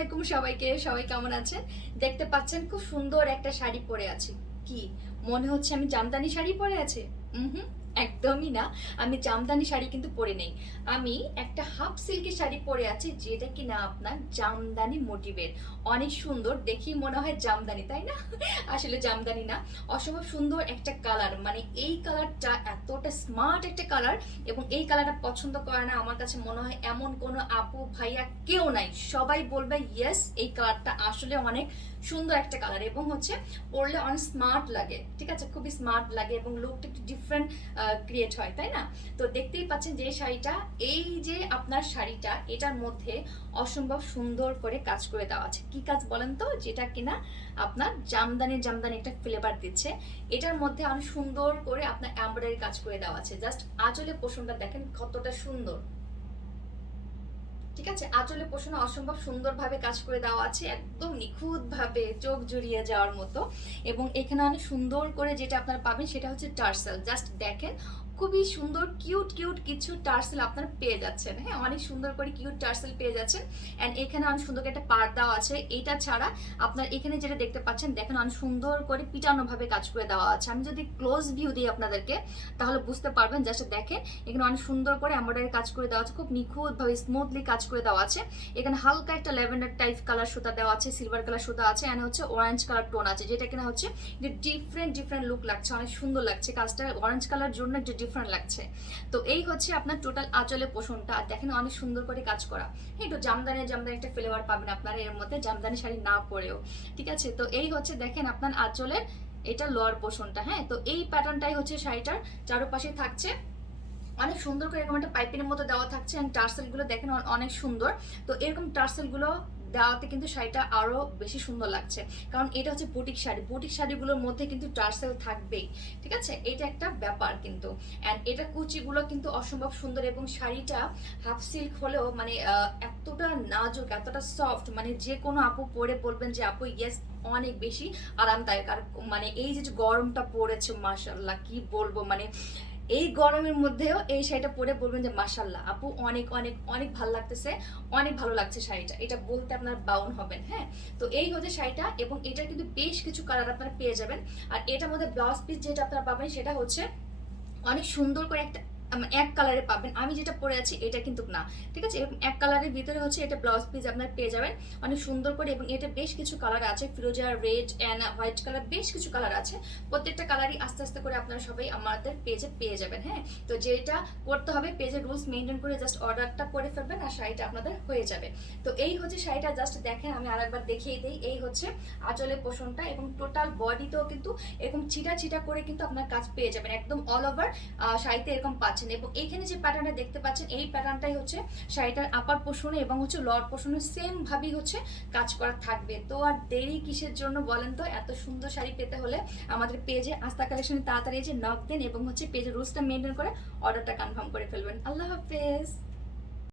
আলাইকুম সবাইকে, সবাই কেমন আছেন? দেখতে পাচ্ছেন খুব সুন্দর একটা শাড়ি পরে আছি। কি মনে হচ্ছে আমি জামদানি শাড়ি পরে আছি? হুম, একদমই না। আমি জামদানি শাড়ি কিন্তু পরে নেই। আমি একটা হাফ সিল্কের শাড়ি পরে আছি, যেটা কিনা আপনার জামদানি মোটিভের। অনেক সুন্দর, দেখি মনে হয় জামদানি, তাই না? আসলে জামদানি না। অসম্ভব সুন্দর একটা কালার, মানে এই কালারটা এতটা স্মার্ট একটা কালার, এবং এই কালারটা পছন্দ করে না আমার কাছে মনে হয় এমন কোনো আপু ভাইয়া কেউ নাই। সবাই বলবে ইয়েস, এই কালারটা আসলে অনেক সুন্দর একটা কালার, এবং হচ্ছে পরলে অনেক স্মার্ট লাগে। ঠিক আছে, খুবই স্মার্ট লাগে এবং লুকটা একটু ডিফারেন্ট ক্রিয়েট হয়, তাই না? তো দেখতেই পাচ্ছেন যে শাড়িটা, এই যে আপনার শাড়িটা, এটার মধ্যে অসম্ভব সুন্দর করে কাজ করে দেওয়া আছে। কি কাজ বলেন তো? যেটা কিনা আপনার জামদানি জামদানি একটা ফ্লেভার দিচ্ছে। এটার মধ্যে অনেক সুন্দর করে আপনার এমব্রয়ডারি কাজ করে দেওয়া আছে। জাস্ট আঁচলে পোষণটা দেখেন কতটা সুন্দর। ঠিক আছে, আঁচলে পোষণে অসম্ভব সুন্দরভাবে কাজ করে দেওয়া আছে, একদম নিখুঁতভাবে চোখ জুড়িয়ে যাওয়ার মতো। এবং এখানে অনেক সুন্দর করে যেটা আপনারা পাবেন সেটা হচ্ছে টার্সেল। জাস্ট দেখেন, খুবই সুন্দর কিউট কিউট কিছু টার্সেল আপনারা পেয়ে যাচ্ছেন। হ্যাঁ, অনেক সুন্দর করে কিউট টার্সেল পেয়ে যাচ্ছেন। অ্যান্ড এখানে অনেক সুন্দর একটা পার্দাও আছে। এটা ছাড়া আপনার এখানে যেটা দেখতে পাচ্ছেন, দেখেন অনেক সুন্দর করে পিটানো ভাবে কাজ করে দেওয়া আছে। আমি যদি ক্লোজ ভিউ দিই আপনাদেরকে, তাহলে বুঝতে পারবেন। জাস্ট দেখেন, এখানে অনেক সুন্দর করে এমব্রয়ডারি কাজ করে দেওয়া আছে, খুব নিখুঁতভাবে স্মুথলি কাজ করে দেওয়া আছে। এখানে হালকা একটা ল্যাভেন্ডার টাইপ কালার সুতা দেওয়া আছে, সিলভার কালার সুতা আছে, এন্ড হচ্ছে অরেঞ্জ কালার টোন আছে, যেটা কিনা হচ্ছে ডিফারেন্ট ডিফারেন্ট লুক লাগছে, অনেক সুন্দর লাগছে। কাজটা অরেঞ্জ কালার জন্য একটু ডিফারেন্ট লাগছে। তো এই হচ্ছে আপনার টোটাল আঁচলে পোষণটা। আর দেখেন অনেক সুন্দর করে কাজ করা। হ্যাঁ, একটু জামদানি জামদানি একটা ফ্লেভার পাবেন আপনারা এর মধ্যে, জামদানি শাড়ি না পরেও। ঠিক আছে, তো এই হচ্ছে দেখেন আপনার আঁচলের এটা লোয়ার পোষণটা। হ্যাঁ, তো এই প্যাটার্নটাই হচ্ছে শাড়িটার চারপাশে থাকছে। অনেক সুন্দর করে এরকম একটা পাইপিনের মতো দেওয়া থাকছে। এন্ড টার্সেল গুলো দেখেন অনেক সুন্দর। তো এরকম টার্সেল গুলো দেওয়াতে কিন্তু শাড়িটা আরো বেশি সুন্দর লাগছে, কারণ এটা হচ্ছে বুটিক শাড়ি। বুটিক শাড়িগুলোর মধ্যে কিন্তু টার্সেল থাকবেই। ঠিক আছে, এটা একটা ব্যাপার কিন্তু। এন্ড এটা কুচিগুলো কিন্তু অসম্ভব সুন্দর, এবং শাড়িটা হাফ সিল্ক হলেও মানে এতটা নাজুক, এতটা সফট, মানে যে কোনো আপু পরে বলবেন যে আপু ইয়েস, অনেক বেশি আরামদায়ক। আর মানে এই যে গরমটা পড়েছে, মাশাআল্লাহ কি বলবো, মানে এই গরমের মধ্যেও এই শাড়িটা পরে বলবেন যে মাশাআল্লাহ আপু, অনেক অনেক অনেক ভালো লাগতেছে, অনেক ভালো লাগছে শাড়িটা, এটা বলতে আপনার বাউন হবেন। হ্যাঁ, তো এই হচ্ছে শাড়িটা, এবং এটার কিন্তু বেশ কিছু কালার আপনারা পেয়ে যাবেন। আর এটার মধ্যে ব্লাউজ পিস যেটা আপনারা পাবেন সেটা হচ্ছে অনেক সুন্দর করে একটা এক কালারে পাবেন। আমি যেটা পরে আছি এটা কিন্তু না। ঠিক আছে, এরকম এক কালারের ভিতরে হচ্ছে এটা ব্লাউজ পিস আপনারা পেয়ে যাবেন অনেক সুন্দর করে। এবং এটা বেশ কিছু কালার আছে, ফিরোজা, রেড এন্ড হোয়াইট কালার, বেশ কিছু কালার আছে। প্রত্যেকটা কালারই আস্তে আস্তে করে আপনারা সবাই আমাদের পেজে পেয়ে যাবেন। হ্যাঁ, তো যেটা করতে হবে, পেজের রুলস মেনটেন করে জাস্ট অর্ডারটা করে ফেলবেন আর শাড়িটা আপনাদের হয়ে যাবে। তো এই হচ্ছে শাড়িটা, জাস্ট দেখেন, আমি আরেকবার দেখিয়ে দিই। এই হচ্ছে আঁচলের পোষণটা, এবং টোটাল বডিতেও কিন্তু এরকম ছিটা ছিটা করে কিন্তু আপনার কাজ পেয়ে যাবেন, একদম অল ওভার শাড়িতে এরকম পাচ্ছেন। এবং এইখানে যে প্যাটার্নটা দেখতে পাচ্ছেন, এই প্যাটার্নটাই হচ্ছে শাড়িটার আপার পোষণে এবং হচ্ছে লোয়ার পোষণে সেম ভাবেই হচ্ছে কাজ করা থাকবে। তো আর দেরি কিসের জন্য বলেন তো? এত সুন্দর শাড়ি পেতে হলে আমাদের পেজে আস্থা কালেকশনে তাড়াতাড়ি যে নক দেন, এবং হচ্ছে পেজের রুলসটা মেনটেন করে অর্ডারটা কনফার্ম করে ফেলবেন। আল্লাহ হাফেজ।